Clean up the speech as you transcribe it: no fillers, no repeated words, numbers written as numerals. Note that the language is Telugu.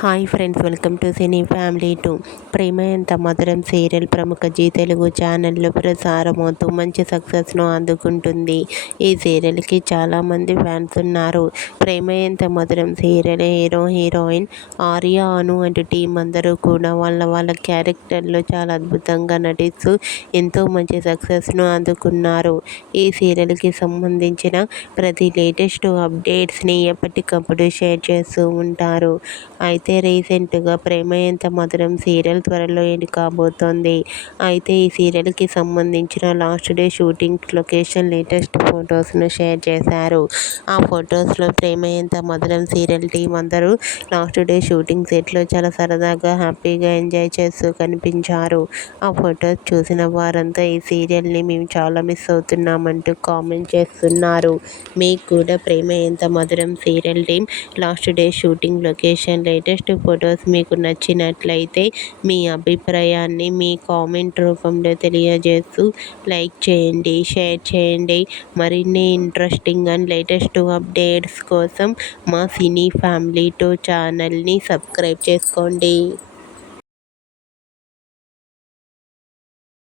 Hi friends, welcome to cine family 2. Prema Entha Madhuram serial ప్రముఖ జీ తెలుగు ఛానల్లో ప్రసారమవుతూ మంచి సక్సెస్ను అందుకుంటుంది. ఈ సీరియల్కి చాలామంది ఫ్యాన్స్ ఉన్నారు. ప్రేమ Entha Madhuram serial hero heroine Arya, అను అంటూ టీం అందరూ కూడా వాళ్ళ క్యారెక్టర్లో చాలా అద్భుతంగా నటిస్తూ ఎంతో మంచి సక్సెస్ను అందుకున్నారు. ఈ సీరియల్కి సంబంధించిన ప్రతి లేటెస్ట్ అప్డేట్స్ని ఎప్పటికప్పుడు షేర్ చేస్తూ ఉంటారు. అయితే రీసెంట్గా ప్రేమ ఎంత మధురం సీరియల్ త్వరలో ఎండ్ కాబోతోంది. అయితే ఈ సీరియల్కి సంబంధించిన last day shooting location latest ఫొటోస్ను షేర్ చేశారు. ఆ ఫొటోస్లో ప్రేమ ఎంత మధురం సీరియల్ టీం అందరూ లాస్ట్ డే షూటింగ్ సెట్లో చాలా సరదాగా హ్యాపీగా ఎంజాయ్ చేస్తూ కనిపించారు. ఆ ఫొటోస్ చూసిన వారంతా ఈ సీరియల్ని మేము చాలా మిస్ అవుతున్నామంటూ కామెంట్ చేస్తున్నారు. మీకు కూడా ప్రేమ Entha Madhuram serial team last day shooting location latest photos మీకు నచ్చినట్లయితే మీ అభిప్రాయాన్ని మీ కామెంట్ రూపంలో తెలియజేస్తూ లైక్ చేయండి, షేర్ చేయండి. మరిన్ని ఇంట్రెస్టింగ్ అండ్ లేటెస్ట్ అప్డేట్స్ కోసం మా సినీ ఫ్యామిలీ 2 ఛానల్ని సబ్స్క్రైబ్ చేసుకోండి.